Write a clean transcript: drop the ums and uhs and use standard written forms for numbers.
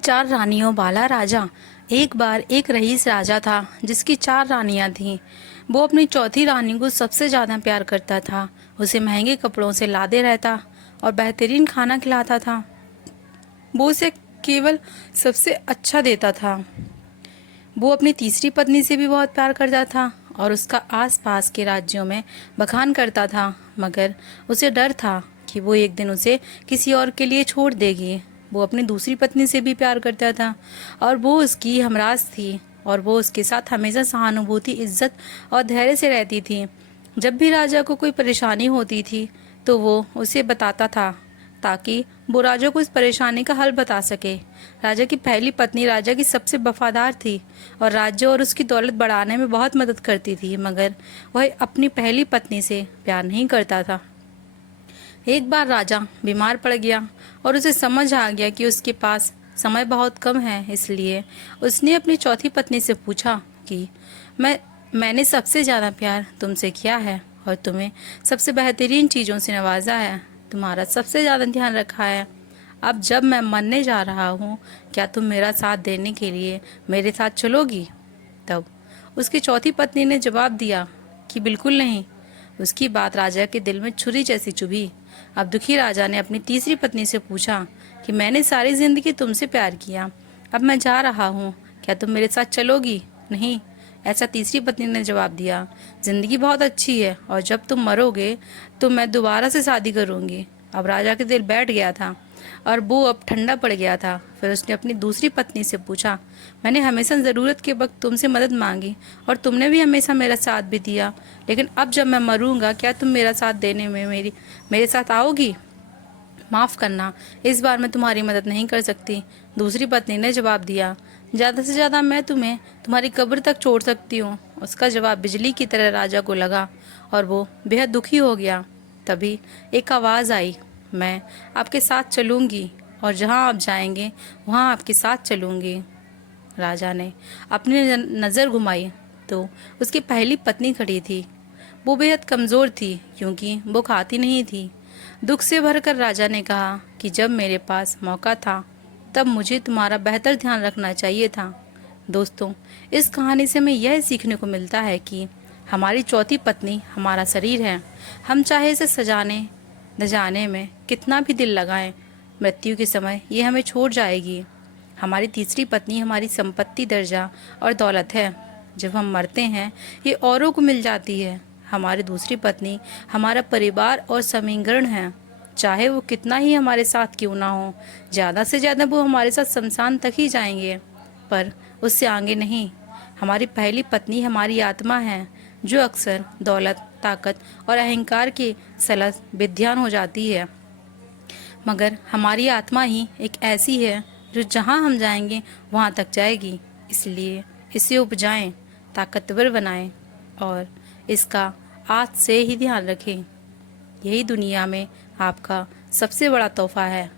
चार रानियों वाला राजा। एक बार एक रईस राजा था जिसकी चार रानियां थीं। वो अपनी चौथी रानी को सबसे ज़्यादा प्यार करता था। उसे महंगे कपड़ों से लादे रहता और बेहतरीन खाना खिलाता था। वो उसे केवल सबसे अच्छा देता था। वो अपनी तीसरी पत्नी से भी बहुत प्यार करता था और उसका आसपास के राज्यों में बखान करता था, मगर उसे डर था कि वो एक दिन उसे किसी और के लिए छोड़ देगी। वो अपनी दूसरी पत्नी से भी प्यार करता था और वो उसकी हमराज थी और वो उसके साथ हमेशा सहानुभूति, इज्जत और धैर्य से रहती थी। जब भी राजा को कोई परेशानी होती थी तो वो उसे बताता था ताकि वो राजा को इस परेशानी का हल बता सके। राजा की पहली पत्नी राजा की सबसे वफादार थी और राज्य और उसकी दौलत बढ़ाने में बहुत मदद करती थी, मगर वह अपनी पहली पत्नी से प्यार नहीं करता था। एक बार राजा बीमार पड़ गया और उसे समझ आ गया कि उसके पास समय बहुत कम है, इसलिए उसने अपनी चौथी पत्नी से पूछा कि मैंने सबसे ज़्यादा प्यार तुमसे किया है और तुम्हें सबसे बेहतरीन चीज़ों से नवाजा है, तुम्हारा सबसे ज़्यादा ध्यान रखा है। अब जब मैं मरने जा रहा हूँ, क्या तुम मेरा साथ देने के लिए मेरे साथ चलोगी? तब उसकी चौथी पत्नी ने जवाब दिया कि बिल्कुल नहीं। उसकी बात राजा के दिल में छुरी जैसी चुभी। अब दुखी राजा ने अपनी तीसरी पत्नी से पूछा कि मैंने सारी जिंदगी तुमसे प्यार किया, अब मैं जा रहा हूँ, क्या तुम मेरे साथ चलोगी? नहीं, ऐसा तीसरी पत्नी ने जवाब दिया। जिंदगी बहुत अच्छी है और जब तुम मरोगे तो मैं दोबारा से शादी करूँगी। अब राजा के दिल बैठ गया था और वो अब ठंडा पड़ गया था। फिर उसने अपनी दूसरी पत्नी से पूछा, मैंने हमेशा ज़रूरत के वक्त तुमसे मदद मांगी और तुमने भी हमेशा मेरा साथ भी दिया, लेकिन अब जब मैं मरूंगा क्या तुम मेरा साथ देने में मेरे साथ आओगी? माफ़ करना, इस बार मैं तुम्हारी मदद नहीं कर सकती। दूसरी पत्नी ने जवाब दिया, ज़्यादा से ज़्यादा मैं तुम्हें तुम्हारी कब्र तक छोड़ सकती हूँ। उसका जवाब बिजली की तरह राजा को लगा और वो बेहद दुखी हो गया। तभी एक आवाज़ आई, मैं आपके साथ चलूँगी और जहाँ आप जाएंगे वहाँ आपके साथ चलूँगी। राजा ने अपनी नज़र घुमाई तो उसकी पहली पत्नी खड़ी थी। वो बेहद कमज़ोर थी क्योंकि वो खाती नहीं थी। दुख से भरकर राजा ने कहा कि जब मेरे पास मौका था तब मुझे तुम्हारा बेहतर ध्यान रखना चाहिए था। दोस्तों, इस कहानी से हमें यह सीखने को मिलता है कि हमारी चौथी पत्नी हमारा शरीर है। हम चाहे इसे सजाने धजाने में कितना भी दिल लगाएं, मृत्यु के समय ये हमें छोड़ जाएगी। हमारी तीसरी पत्नी हमारी संपत्ति, दर्जा और दौलत है। जब हम मरते हैं ये औरों को मिल जाती है। हमारी दूसरी पत्नी हमारा परिवार और समीकरण है। चाहे वो कितना ही हमारे साथ क्यों ना हो, ज़्यादा से ज़्यादा वो हमारे साथ शमशान तक ही जाएंगे, पर उससे आगे नहीं। हमारी पहली पत्नी हमारी आत्मा है जो अक्सर दौलत, ताकत और अहंकार की सलत बेध्यान हो जाती है, मगर हमारी आत्मा ही एक ऐसी है जो जहाँ हम जाएंगे वहाँ तक जाएगी। इसलिए इसे उपजाएं, ताकतवर बनाएं और इसका आज से ही ध्यान रखें। यही दुनिया में आपका सबसे बड़ा तोहफा है।